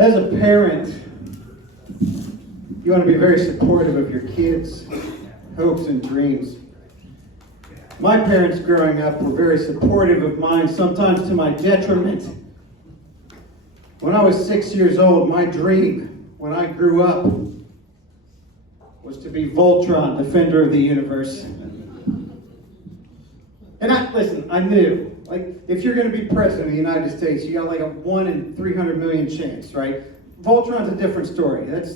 As a parent, you want to be very supportive of your kids' hopes and dreams. My parents growing up were very supportive of mine, sometimes to my detriment. When I was 6 years old, my dream, when I grew up, was to be Voltron, defender of the universe. And I knew, like, if you're going to be president of the United States, you got like a 1 in 300 million chance, right? Voltron's a different story. That's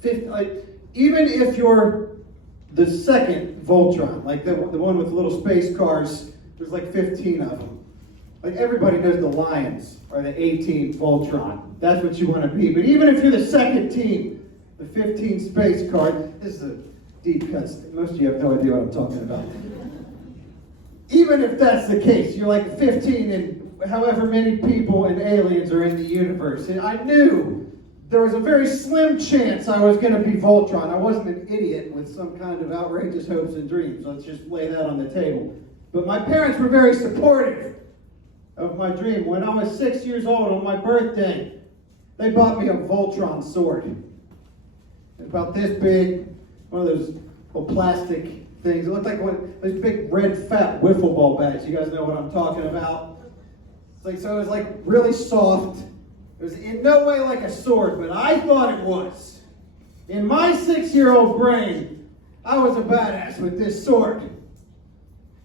50, like, even if you're the second Voltron, like the one with little space cars, there's like 15 of them. Like, everybody knows the Lions are the 18th Voltron. That's what you want to be. But even if you're the second team, the 15 space car, this is a deep cut. Most of you have no idea what I'm talking about. Even if that's the case, you're like 15 and however many people and aliens are in the universe. And I knew there was a very slim chance I was going to be Voltron. I wasn't an idiot with some kind of outrageous hopes and dreams. Let's just lay that on the table. But my parents were very supportive of my dream. When I was 6 years old on my birthday, they bought me a Voltron sword. About this big, one of those little plastic things. It looked like one of those big red fat wiffle ball bats. You guys know what I'm talking about? It's like, so it was like really soft. It was in no way like a sword, but I thought it was. In my 6-year-old brain, I was a badass with this sword.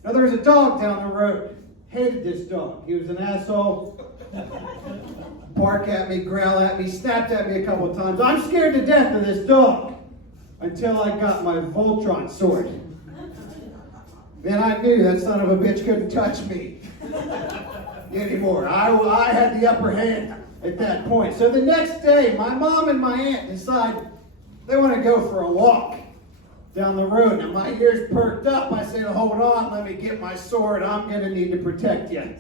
Now there was a dog down the road. Hated this dog. He was an asshole. Bark at me, growl at me, snapped at me a couple of times. I'm scared to death of this dog until I got my Voltron sword. Then I knew that son of a bitch couldn't touch me anymore. I had the upper hand at that point. So the next day, my mom and my aunt decide they want to go for a walk down the road. Now my ears perked up. I said, hold on, let me get my sword. I'm going to need to protect you.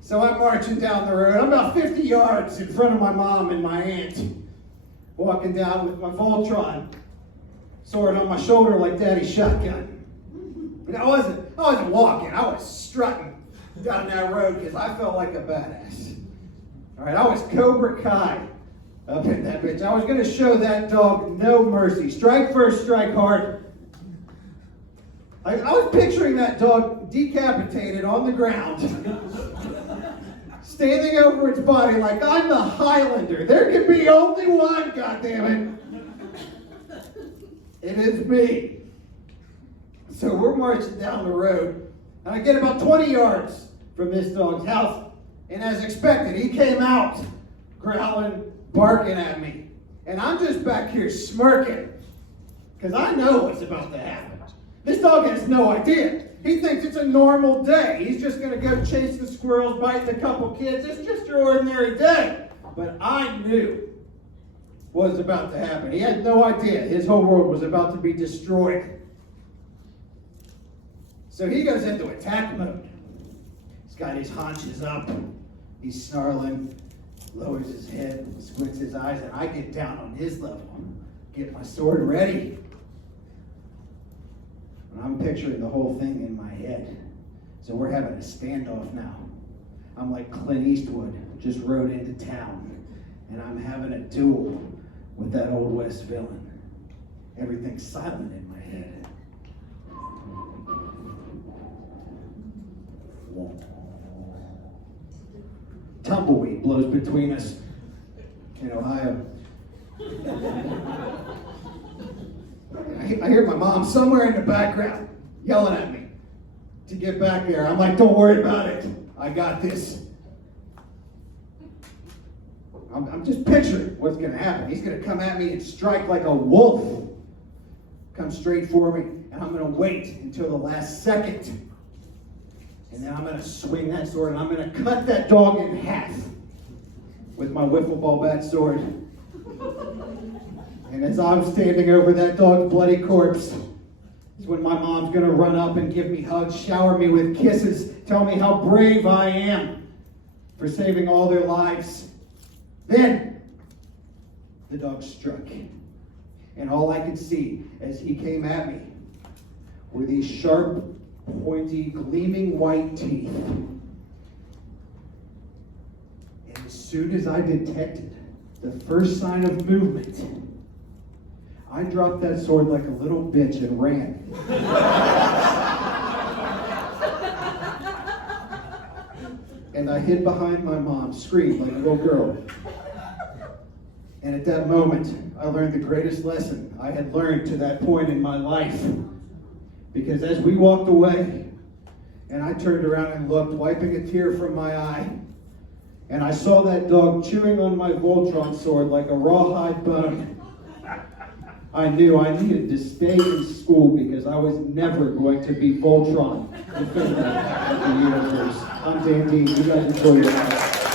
So I'm marching down the road. I'm about 50 yards in front of my mom and my aunt, walking down with my Voltron sword on my shoulder like Daddy's shotgun. But I wasn't walking. I was strutting down that road because I felt like a badass. All right, I was Cobra Kai up in that bitch. I was going to show that dog no mercy. Strike first, strike hard. I was picturing that dog decapitated on the ground, standing over its body like I'm the Highlander. There can be only one, goddammit. It is me. So we're marching down the road, and I get about 20 yards from this dog's house, and as expected, he came out growling, barking at me. And I'm just back here smirking, because I know what's about to happen. This dog has no idea. He thinks it's a normal day. He's just going to go chase the squirrels, bite a couple kids. It's just your ordinary day. But I knew what was about to happen. He had no idea. His whole world was about to be destroyed. So he goes into attack mode. He's got his haunches up. He's snarling, lowers his head, squints his eyes, and I get down on his level. Get my sword ready. And I'm picturing the whole thing in my head. So we're having a standoff now. I'm like Clint Eastwood, just rode into town. And I'm having a duel with that Old West villain. Everything's silent in my head. Tumbleweed blows between us in Ohio. I hear my mom somewhere in the background yelling at me to get back there. I'm like, don't worry about it. I got this. I'm just picturing what's going to happen. He's going to come at me and strike like a wolf. Come straight for me, and I'm going to wait until the last second. And then I'm going to swing that sword, and I'm going to cut that dog in half with my wiffle ball bat sword. And as I'm standing over that dog's bloody corpse, is when my mom's going to run up and give me hugs, shower me with kisses, tell me how brave I am for saving all their lives. Then, the dog struck. And all I could see as he came at me were these sharp, pointy, gleaming white teeth. And as soon as I detected the first sign of movement, I dropped that sword like a little bitch and ran. And I hid behind my mom, screamed like a little girl. And at that moment, I learned the greatest lesson I had learned to that point in my life. Because as we walked away, and I turned around and looked, wiping a tear from my eye, and I saw that dog chewing on my Voltron sword like a rawhide bone, I knew I needed to stay in school because I was never going to be Voltron, defender of the universe. I'm Dan Dean. You guys enjoy your life.